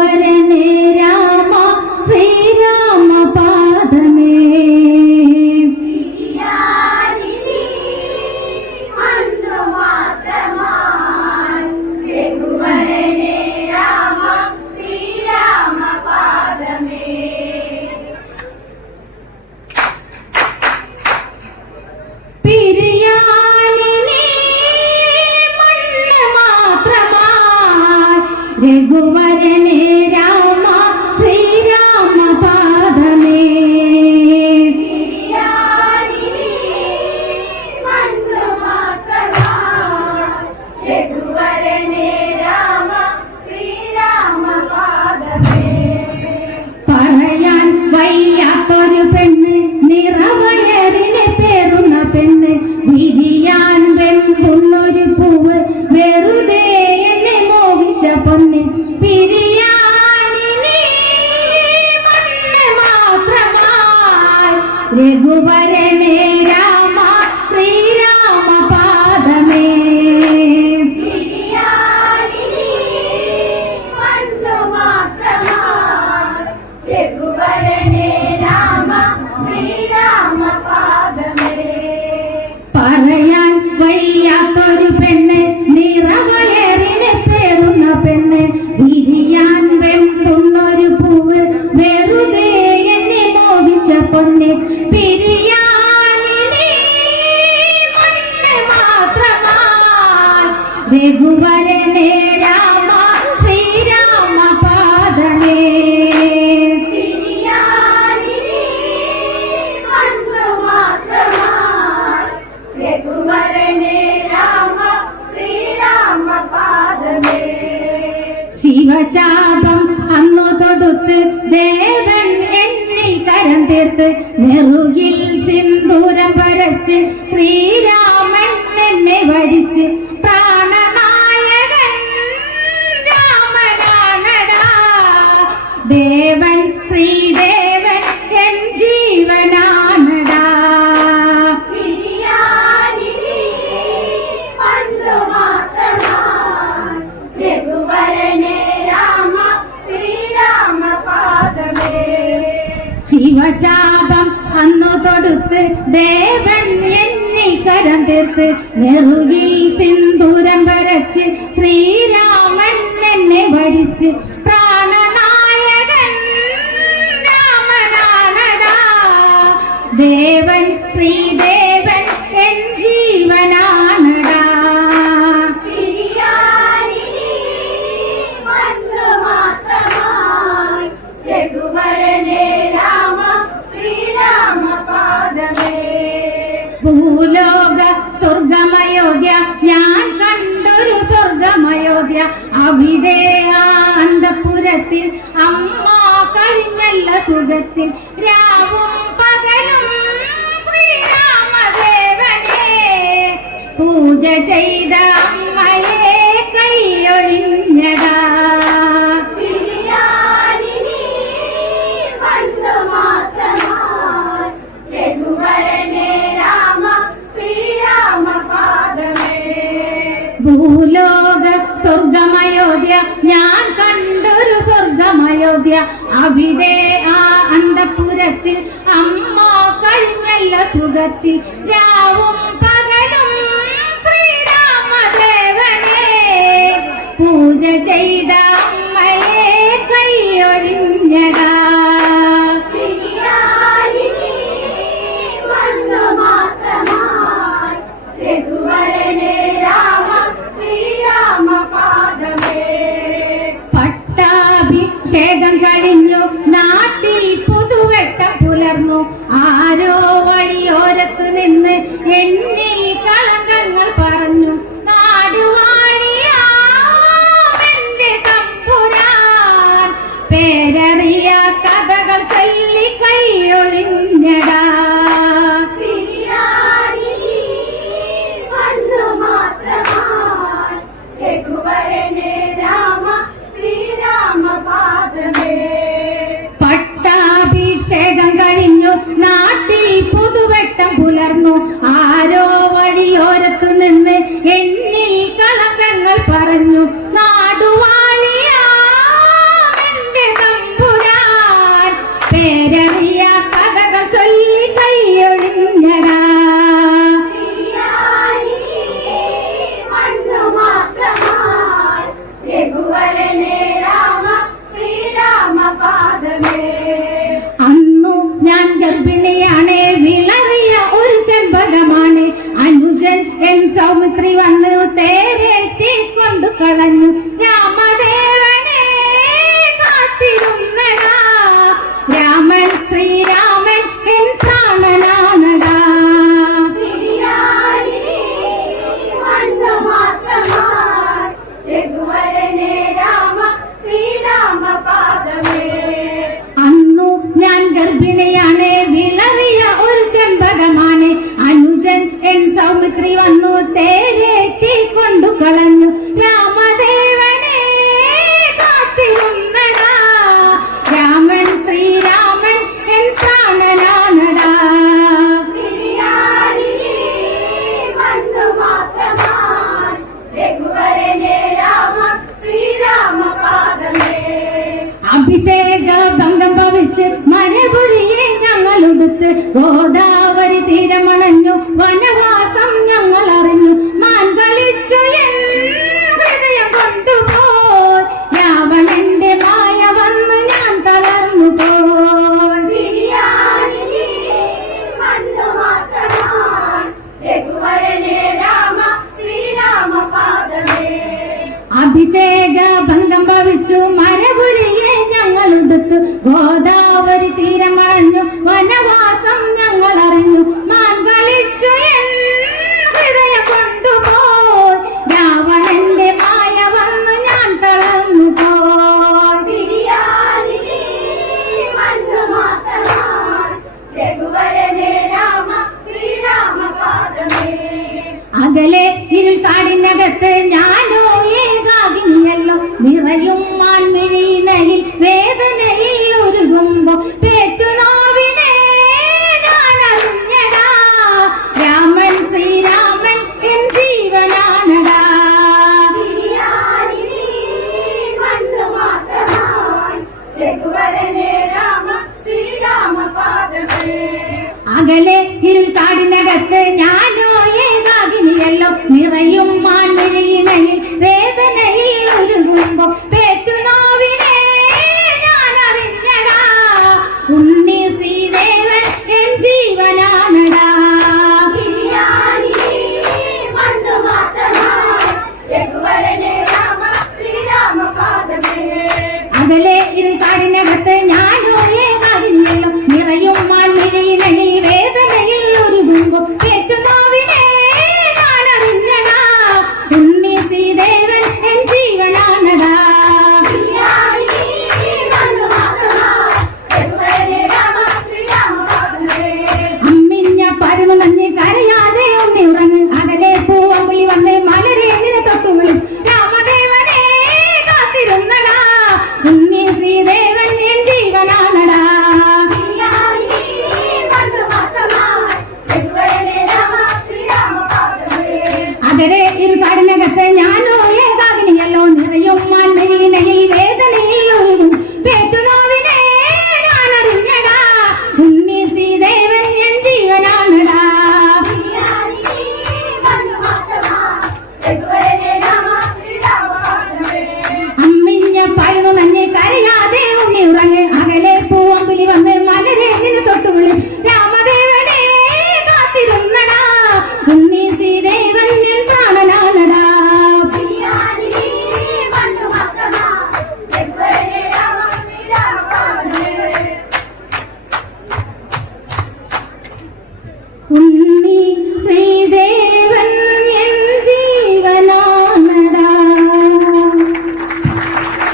വരനെ നെറുകിൽ സിന്ദൂരം പരച്ച് ശ്രീരാ ദേവൻ എന്നെ കരം തീർത്ത് നെറുകി സിന്ദൂരം വരച്ച് ശ്രീരാമൻ എന്നെ വരിച്ച് പ്രാണനായകൻ രാമനാണടാ. ദേവ കാവ്യ അവിടെയ അന്തപുരത്തിൽ അമ്മ കഴിഞ്ഞല്ല സുഖത്തിൽ. രാവും പകലും ശ്രീരാമദേവനെ. പൂജ ചെയ്ത അവിടെ ആ അന്തപുരത്തിൽ അമ്മ കഴിഞ്ഞല്ല സുഖത്തിൽ. രാവും പകലും ശ്രീരാമദേവനെ പൂജ ചെയ്ത അമ്മയെ കൈയൊഴിഞ്ഞതാ. Aro. Claro, മന്ത്രി വന്ന് തേരെത്തിക്കൊണ്ടു കളഞ്ഞു. തീരം മറഞ്ഞു വനവാസം ഞങ്ങൾ അറിഞ്ഞു മാൻ കളിച്ചു ഹൃദയം കൊണ്ടുപോയി. രാവണന്റെ മായ വന്നു ഞാൻ തളർന്നു അകലെ ഇരുൾ കാടിനകത്ത് ഞാൻ que não tá